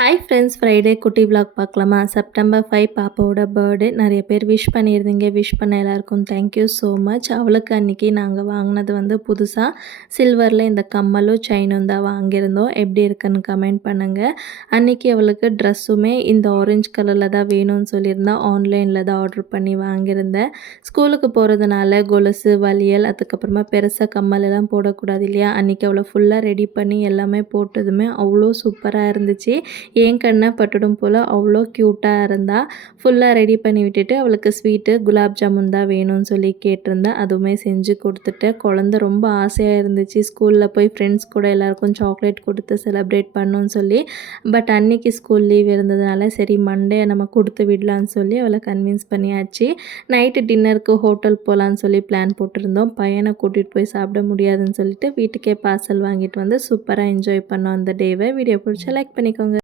Hi friends, Friday குட்டி vlog பார்க்கலாமா? September 5 பாப்பாவோட பர்த்டே. நிறைய பேர் விஷ் பண்ணியிருந்தீங்க. விஷ் பண்ண எல்லாருக்கும் தேங்க்யூ ஸோ மச். அவளுக்கு அன்றைக்கி நாங்கள் வாங்கினது வந்து புதுசாக சில்வரில் இந்த கம்மலும் செயினும் தான் வாங்கியிருந்தோம். எப்படி இருக்குன்னு கமெண்ட் பண்ணுங்கள். அன்றைக்கி அவளுக்கு ட்ரெஸ்ஸுமே இந்த ஆரஞ்சு கலரில் தான் வேணும்னு சொல்லியிருந்தா. ஆன்லைனில் தான் ஆர்டர் பண்ணி வாங்கியிருந்தேன். ஸ்கூலுக்கு போகிறதுனால கொலுசு, வளையல், அதுக்கப்புறமா பெருசாக கம்மல் எல்லாம் போடக்கூடாது இல்லையா? அன்றைக்கி அவளை ஃபுல்லாக ரெடி பண்ணி எல்லாமே போட்டதுமே அவ்வளோ சூப்பராக இருந்துச்சு. என் கண்ணை பட்டுடும் போல் அவ்வளோ க்யூட்டாக இருந்தா. ஃபுல்லாக ரெடி பண்ணி விட்டுட்டு அவளுக்கு ஸ்வீட்டு குலாப் ஜாமுன் தான் வேணும்னு சொல்லி கேட்டிருந்தேன். அதுவுமே செஞ்சு கொடுத்துட்டேன். குழந்த ரொம்ப ஆசையாக இருந்துச்சு ஸ்கூலில் போய் ஃப்ரெண்ட்ஸ் கூட எல்லாருக்கும் சாக்லேட் கொடுத்து செலிப்ரேட் பண்ணணும்னு சொல்லி. பட் அன்றைக்கி ஸ்கூல் லீவ் இருந்ததுனால சரி மண்டே நம்ம கொடுத்து விடலான்னு சொல்லி அவளை கன்வின்ஸ் பண்ணியாச்சு. நைட்டு டின்னருக்கு ஹோட்டல் போகலான்னு சொல்லி பிளான் போட்டிருந்தோம். பையனை கூட்டிகிட்டு போய் சாப்பிட முடியாதுன்னு சொல்லிட்டு வீட்டுக்கே பார்சல் வாங்கிட்டு வந்து சூப்பராக என்ஜாய் பண்ணோம் அந்த டேவை. வீடியோ பிடிச்சா லைக் பண்ணிக்கோங்க.